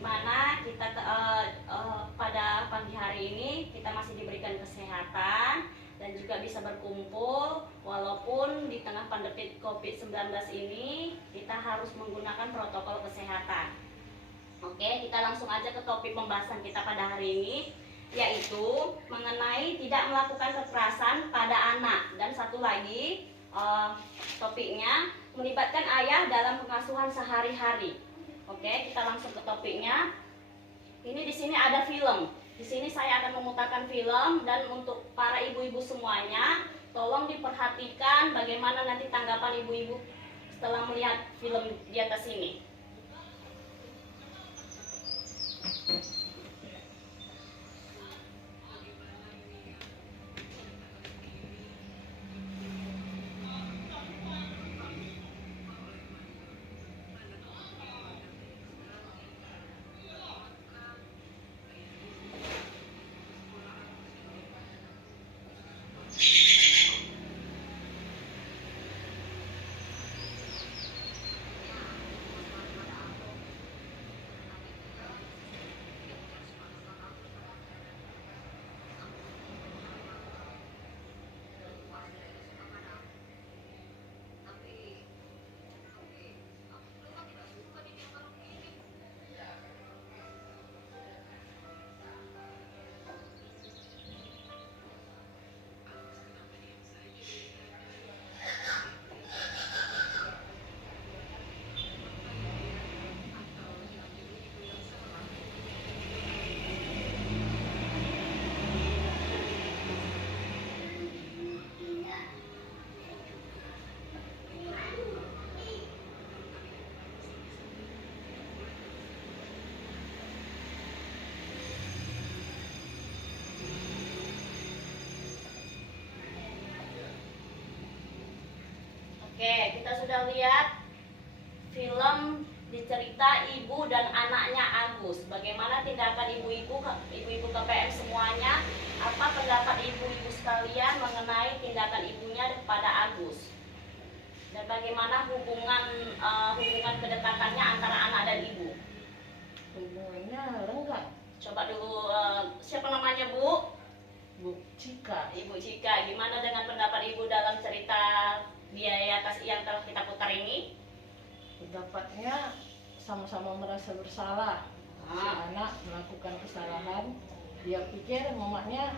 Dimana kita pada pagi hari ini kita masih diberikan kesehatan dan juga bisa berkumpul walaupun di tengah pandemi COVID-19 ini kita harus menggunakan protokol kesehatan. Oke, kita langsung aja ke topik pembahasan kita pada hari ini, yaitu mengenai tidak melakukan kekerasan pada anak. Dan satu lagi topiknya melibatkan ayah dalam pengasuhan sehari-hari. Oke, kita langsung ke topiknya. Ini di sini ada film. Di sini saya akan memutarkan film, dan untuk para ibu-ibu semuanya, tolong diperhatikan bagaimana nanti tanggapan ibu-ibu setelah melihat film di atas ini. Oke, kita sudah lihat film di cerita ibu dan anaknya Agus. Bagaimana tindakan ibu-ibu KPM semuanya? Apa pendapat ibu-ibu sekalian mengenai tindakan ibunya kepada Agus? Dan bagaimana hubungan kedekatannya antara anak dan ibu? Hubungannya renggang. Coba dulu, siapa namanya, Bu? Bu Cika. Ibu Cika. Gimana dengan pendapat ibu dalam cerita biaya atas yang telah kita putar ini? Pendapatnya sama-sama merasa bersalah. Si anak melakukan kesalahan, dia pikir mamanya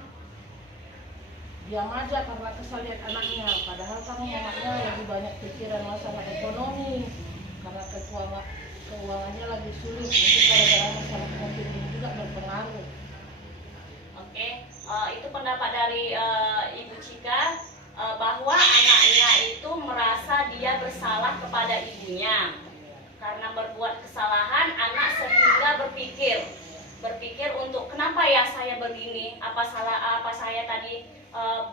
diam aja karena kesal lihat anaknya, padahal kan mamanya lagi banyak pikiran masalah ekonomi karena keuangannya lagi sulit. Mungkin gara-gara masalah COVID ini juga berpengaruh. Oke, itu pendapat dari Ibu Cika, bahwa anaknya itu merasa dia bersalah kepada ibunya karena berbuat kesalahan. Anak sehingga berpikir untuk kenapa ya saya begini, apa saya tadi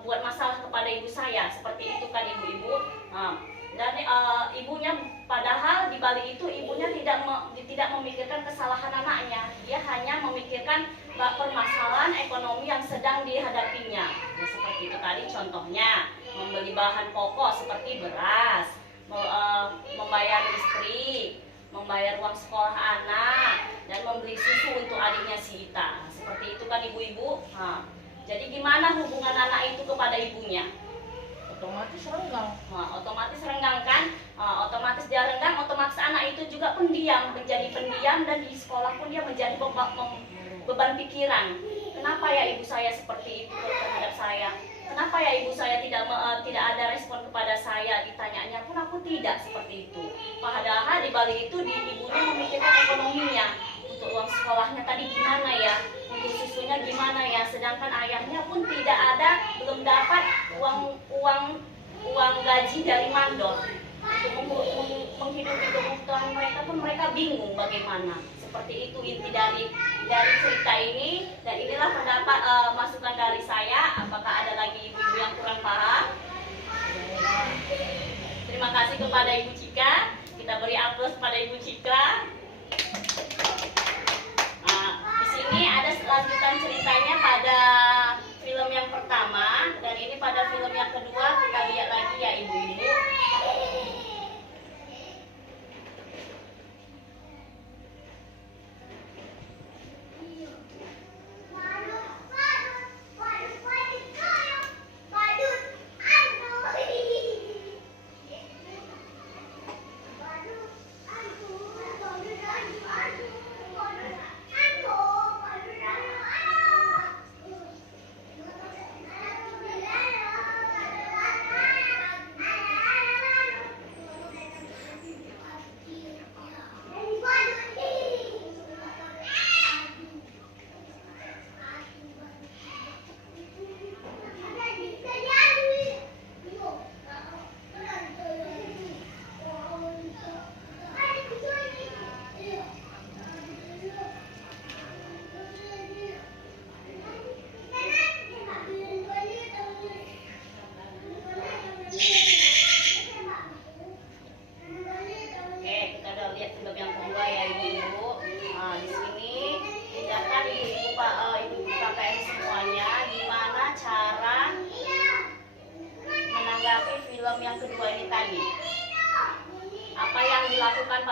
buat masalah kepada ibu saya, seperti itu kan ibu-ibu. Dan ibunya, padahal di balik itu ibunya tidak memikirkan kesalahan anaknya, dia hanya memikirkan permasalahan ekonomi yang sedang dihadapinya. Nah, seperti itu tadi contohnya, membeli bahan pokok seperti beras, membayar listrik, membayar uang sekolah anak, dan membeli susu untuk adiknya Sita. Seperti itu kan ibu-ibu. Jadi gimana hubungan anak itu kepada ibunya? Otomatis renggang. Otomatis renggang kan? Otomatis dia renggang, otomatis anak itu juga pendiam, menjadi pendiam, dan di sekolah pun dia menjadi beban pikiran. Kenapa ya ibu saya seperti itu terhadap saya? Kenapa ya ibu saya tidak ada respon kepada saya? Ditanyanya pun aku tidak seperti itu. Padahal di balik itu ibunya memikirkan ekonominya. Untuk uang sekolahnya tadi gimana ya? Untuk susunya gimana ya? Sedangkan ayahnya pun belum dapat uang gaji dari mandor. Untuk menghidupi kebutuhan mereka pun mereka bingung bagaimana. Seperti itu inti dari cerita ini, dan inilah pendapat masukan dari saya. Apakah ada lagi ibu-ibu yang kurang paham? Terima kasih kepada Ibu Cika. Kita beri aplaus kepada Ibu Cika. Di sini ada lanjutan ceritanya pada film yang pertama, dan ini pada film yang kedua. Kita lihat lagi ya ibu-ibu.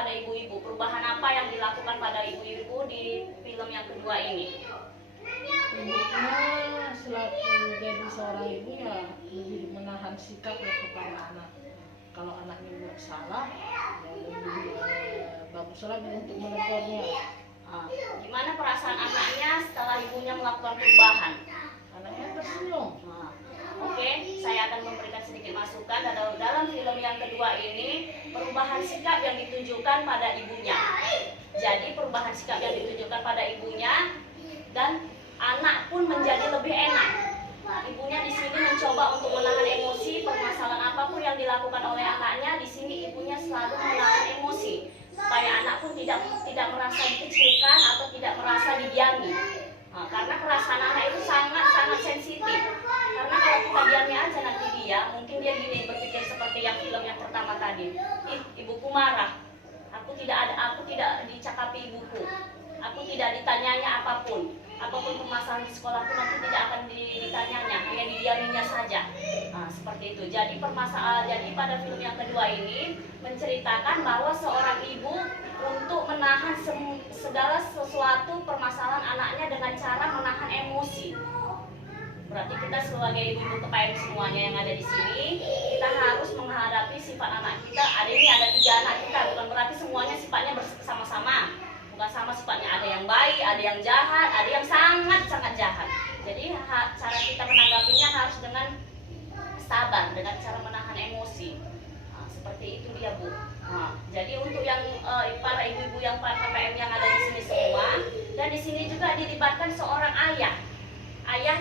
pada ibu-ibu? Perubahan apa yang dilakukan pada ibu-ibu di film yang kedua ini? Ibunya selaku jadi seorang ibu ya lebih menahan sikap ya kepada anak. Kalau anaknya buat salah, ya lebih bagus lagi untuk menegurnya. Gimana perasaan anaknya setelah ibunya melakukan perubahan? Anaknya tersenyum. Oke, saya akan memberikan sedikit masukan dalam film yang kedua ini, perubahan sikap yang ditunjukkan pada ibunya. Jadi perubahan sikap yang ditunjukkan pada ibunya dan anak pun menjadi lebih enak. Ibunya di sini mencoba untuk menahan emosi, permasalahan apapun yang dilakukan oleh anaknya, di sini ibunya selalu menahan emosi supaya anak pun tidak merasa dikecilkan atau tidak merasa didiami. Karena perasaan anak itu sangat sensitif. Karena kalau kita diami aja nanti mungkin dia gini berpikir seperti yang film yang pertama tadi. Ibuku marah. Aku tidak dicakapi ibuku. Aku tidak ditanyanya apapun permasalahan di sekolahku nanti tidak akan ditanyanya, hanya didiaminya saja. Seperti itu. Jadi pada film yang kedua ini menceritakan bahwa seorang ibu untuk menahan segala sesuatu permasalahan anaknya dengan cara menahan emosi. Berarti kita sebagai ibu-ibu KPM semuanya yang ada di sini, kita harus menghadapi sifat anak kita. Ada 3 anak kita, bukan berarti semuanya sifatnya bersama-sama. Bukan sama sifatnya, ada yang baik, ada yang jahat, ada yang sangat jahat. Jadi cara kita menanggapinya harus dengan sabar, dengan cara menahan emosi. Seperti itu dia, Bu. Jadi untuk yang para ibu-ibu yang KPM yang ada di sini semua, dan di sini juga dilibatkan seorang ayah. Ayah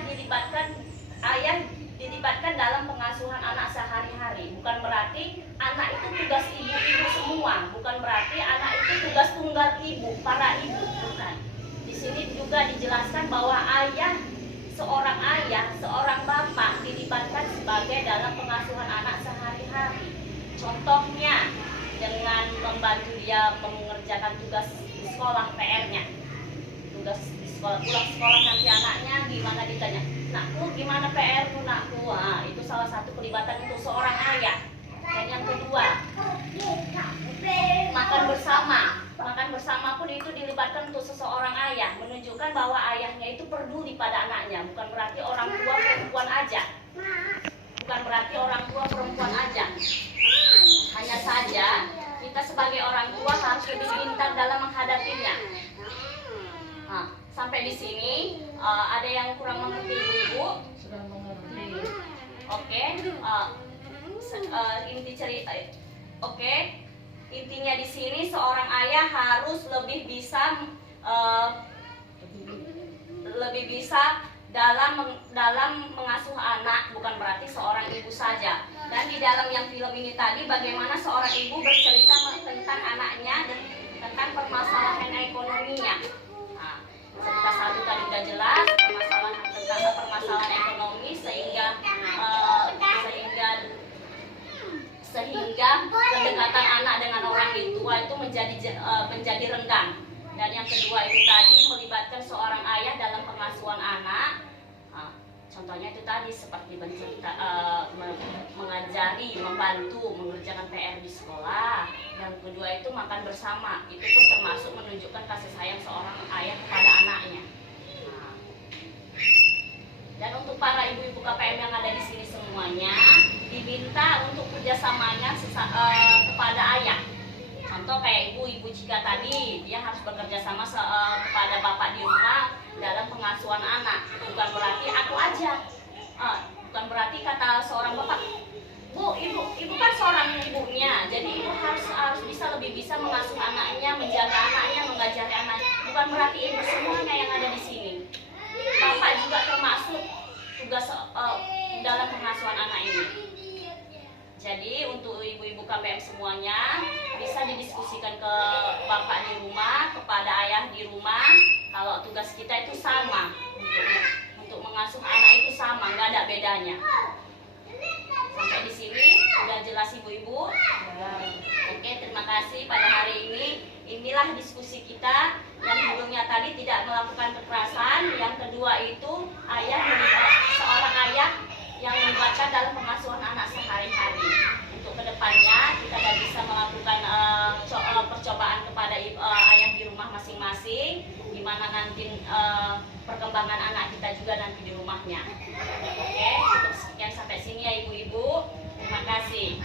dilibatkan dalam pengasuhan anak sehari-hari. Bukan berarti anak itu tugas ibu-ibu semua. Bukan berarti anak itu tugas tunggal ibu, para ibu. Bukan. Di sini juga dijelaskan bahwa seorang bapak dilibatkan sebagai dalam pengasuhan anak sehari-hari. Contohnya dengan membantu dia mengerjakan tugas di sekolah, PR-nya. Tugas di sekolah, pulang sekolah nanti anaknya gimana ditanya, "Nakku, gimana PR-mu, nakku?" Itu salah satu pelibatan untuk seorang ayah. Dan yang kedua, makan bersama pun itu dilibatkan untuk seseorang ayah, menunjukkan bahwa ayahnya itu peduli pada anaknya. Bukan berarti orang tua perempuan aja. Hanya saja kita sebagai orang tua harus lebih pintar dalam menghadapinya. Sampai di sini ada yang kurang mengerti ibu-ibu? Sudah mengerti. Oke. Inti cerita. Oke. Intinya di sini seorang ayah harus lebih bisa dalam mengasuh anak, bukan berarti seorang ibu saja. Dan di dalam yang film ini tadi, bagaimana seorang ibu bercerita tentang anaknya dan tentang permasalahan ekonominya. Cerita satu tadi sudah jelas tentang permasalahan ekonomi sehingga kedekatan anak dengan orang tua itu menjadi renggang. Dan yang kedua itu tadi melibatkan seorang ayah dalam pengasuhan anak. Contohnya itu tadi seperti mengajari, membantu mengerjakan PR di sekolah. Yang kedua itu makan bersama. Itu pun termasuk menunjukkan kasih sayang seorang ayah kepada anaknya. Dan untuk para ibu-ibu KPM yang ada di sini semuanya diminta untuk kerjasamanya kepada ayah. Contoh kayak ibu Cika tadi, dia harus bekerja sama kepada bapak di rumah dalam pengasuhan anak. Bukan berarti aku aja. Bukan berarti kata seorang bapak, "Bu, ibu kan seorang ibunya, jadi ibu harus lebih bisa mengasuh anaknya, menjaga anaknya, mengajari anaknya." Bukan berarti ibu semuanya yang ada di sini. Bapak juga termasuk tugas dalam pengasuhan anak ini. Jadi untuk ibu-ibu KPM semuanya bisa didiskusikan ke bapak di rumah, kepada ayah di rumah. Kalau tugas kita itu sama, untuk mengasuh anak itu sama, nggak ada bedanya. Sampai di sini sudah jelas ibu-ibu? Oke, terima kasih pada hari ini. Inilah diskusi kita. Yang sebelumnya tadi tidak melakukan kekerasan. Yang kedua itu seorang ayah yang melibatkan dalam pengasuhan anak sehari-hari. Untuk kedepannya kita tidak bisa melakukan percobaan masing-masing, gimana nanti perkembangan anak kita juga nanti di rumahnya. Oke, cukup sekian sampai sini ya ibu-ibu. Terima kasih.